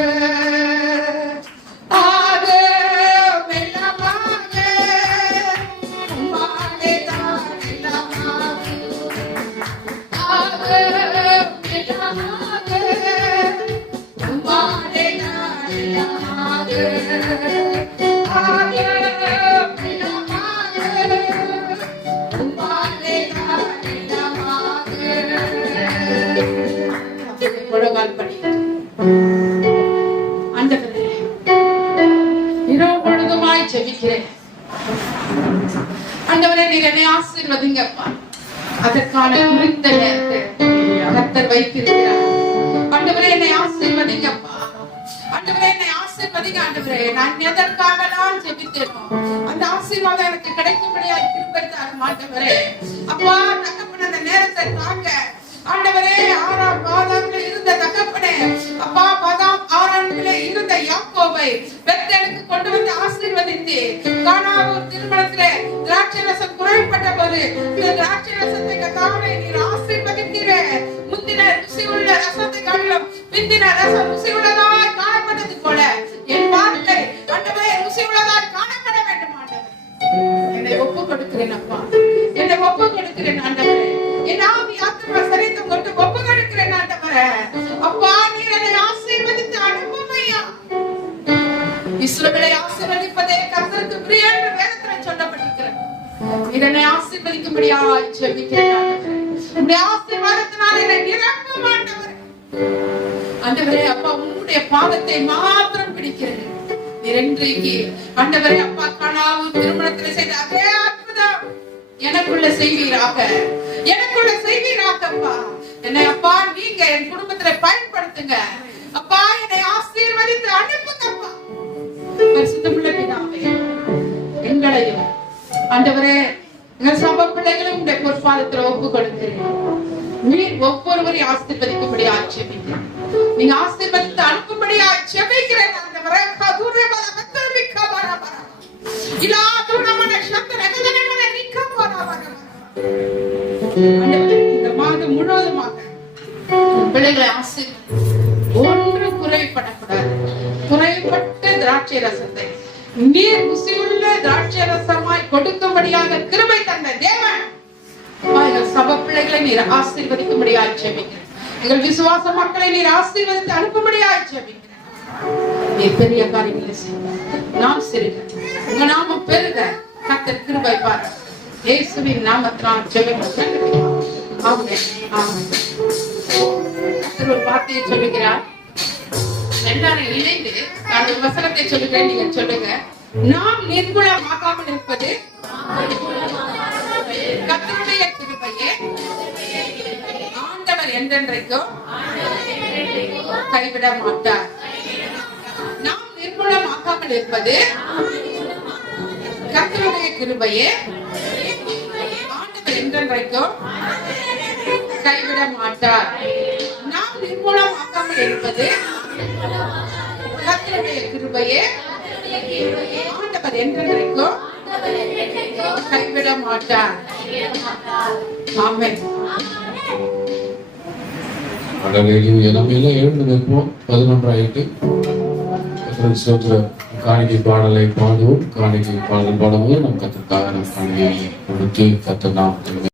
இரவு பொழுதுமாய் ஜெபிக்கிறேன். ஆண்டவரே நீர் என்னை ஆசீர்வதிங்கப்பா. அதற்கான குறித்த நேரத்தை கர்த்தர் வைத்திருக்கிறார். ஆண்டவரே என்னை ஆசீர்வதிங்கப்பா. ஆண்டவரே என்னை ஆசீர்வதிங்க. ஆண்டவரே நான் எதற்காக நான் ஜெபித்தேனோ அந்த ஆசீர்வாதம் எனக்கு கிடைக்கும்படியா கிருபை தாரும் ஆண்டவரே. அப்பா தகப்பனே அந்த நேரத்தை தாங்க ஆண்டவரே. ஆறாம் பாதாமில் இருந்த தகப்பனே, அப்பா பாதாம் ஆறாமில் இருந்த யாக்கோபை பெத்தேலுக்கு கொண்டு வந்து ஆசீர்வதித்து, கானாவூர் திருமணத்திலே திராட்சை ரசம் குறைப்பட்ட போது இந்த திராட்சை ரசத்தை கர்த்தாவே நீர் ஆசீர்வதித்தீரே. முந்தின ருசி உள்ள ரசத்தை காட்டிலும் பிந்தின ரசம் ருசி உள்ளதாய் காணப்பட்டது போல என் வாழ்க்கை ஆண்டவரே ருசி உள்ளதாய் காணப்பட வேண்டும் ஆண்டவரே. என்னை ஒப்பு கொடுக்கிறேன் அப்பா, என்னை ஒப்பு கொடுக்கிறேன் ஆண்டவரே. என் ஆவி ஆத்துமா சரீரம் கொண்டு ஒப்பு கொடுக்கிறேன் ஆண்டவரே. அப்பா நீர் என்னை ஆசீர்வதித்து அனுப்பும் ஐயா. இஸ்ரவேலை ஆசீர்வதிப்பதே கர்த்தருக்கு பிரியம் என்று வேதத்தில் சொல்லப்பட்டிருக்கிறது. நீர் என்னை ஆசீர்வதிக்கும்படியாய் ஜெபிக்கிறேன் ஆண்டவரே. உம்முடைய ஆசீர்வாதத்தினால் என்னை நிரப்பும் ஆண்டவரே. ஆண்டவரே அப்பா உம்முடைய பாதத்தை மாத்திரம் பிடிக்கிறேன். நீர் இன்றைக்கு ஆண்டவரே அப்பா கானாவூர் திருமணத்தில் செய்த அதே அற்புதம் எனக்குள்ள செய்வீராக, எனக்குள்ள செய்வீராக அப்பா. என்னை அப்பா நீங்க என் குடும்பத்துல பயன்படுத்துங்க அப்பா. என்னை ஆசீர்வதித்து அனுப்புங்க அப்பா. பரிசுத்தமுள்ள பிதாவே, எங்களையும் ஆண்டவரே எங்கள் சபை பிள்ளைகளும் உடைய பொற்பாதத்துல ஒப்பு கொடுக்கிறேன். நீர் ஒவ்வொருவரையும் ஆசீர்வதிக்கும்படி ஆட்சேபிக்கிறேன். நீங்க ஆசீர்வதித்து அனுப்பும்படி ஆட்சேபிக்கிறேன் ஆண்டவரே. கதுரே பல கத்தர்மிக்க பரபர இல்லா துணமன சக்தி ரகதனமன நிக்க பரபர. ஆண்டவரே இந்த மாதம் முழுவதுமாக பிள்ளைகளை ஆசீர்வதி, ஒன்று குறைபடக்கூடாது. குறைபட்ட திராட்சை ரசத்தை நீர் ருசியுள்ள திராட்சை ரசமாய் கொடுக்கும்படியாக கிருபை தந்த தேவன் எங்கள் சபை பிள்ளைகளை நீர் ஆசீர்வதிக்கும்படியாக ஜெபிக்கிறேன். எங்கள் விசுவாச மக்களை நீர் ஆசீர்வதித்து அனுப்பும்படியாக ஜெபிக்கிறேன். நீர் பெரிய காரியங்களை செய்ய நாம் சிறுக, உங்க நாமம் பெருக கர்த்தர் கிருபை பாரு. இயேசுவின் நாமத்தினால் ஜெபிக்கிறேன். ஆமென், ஆமென். கர்த்தர் ஒரு வார்த்தையை சொல்லுகிறார். எல்லாரும் இணைந்து நான் ஒரு வசனத்தை சொல்லுகிறேன், நீங்க சொல்லுங்க. நாம் நிர்மூலமாகாமல் இருப்பது கர்த்தருடைய கிருபையே, ஆண்டவர் என்றென்றைக்கும் கைவிட மாட்டார். நாம் நிர்மூலமாக நிர்மூலமாக்காமல் இருப்பது கர்த்தருடைய கிருபையே. ஆண்டவர் என்றென்றைக்கும் கைவிட மாட்டார். நாம் நிர்மூலமாக்காமல் இருப்பது கர்த்தருடைய கிருபையே. ஆண்டவர் என்றென்றைக்கும் கைவிட மாட்டார். ஆமென். ஹல்லேலூயா. நம்ம எல்லாம் எழுந்து நிற்போம். 11 காணிக்கை பாடலை பாடுவோம். காணிக்கை பாடல் பாடும்போது நம் கர்த்தருக்காக நம் காணிக்கையை கொடுத்து கர்த்தர் நாம்